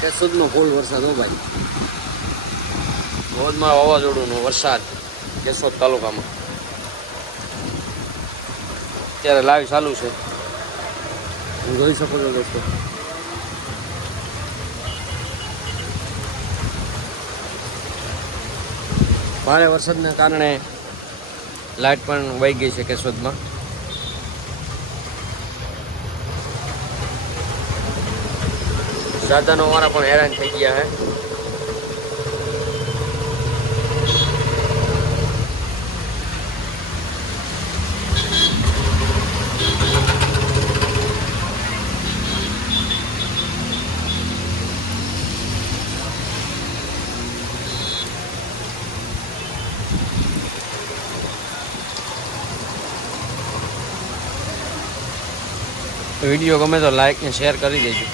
કેશોદનો ફૂલ વરસાદ હો ભાઈ, ધોધમાર વાવાઝોડુંનો વરસાદ કેશોદ તાલુકામાં અત્યારે લાઈવ ચાલુ છે. હું જોઈ શકો છો દોસ્તો. ભારે વરસાદના કારણે લાઇટ પણ વહી ગઈ છે કેશોદમાં. સાધનો વાળા પણ હેરાન થઈ ગયા છે. વિડીયો ગમે તો લાઈક ને શેર કરી દેજો.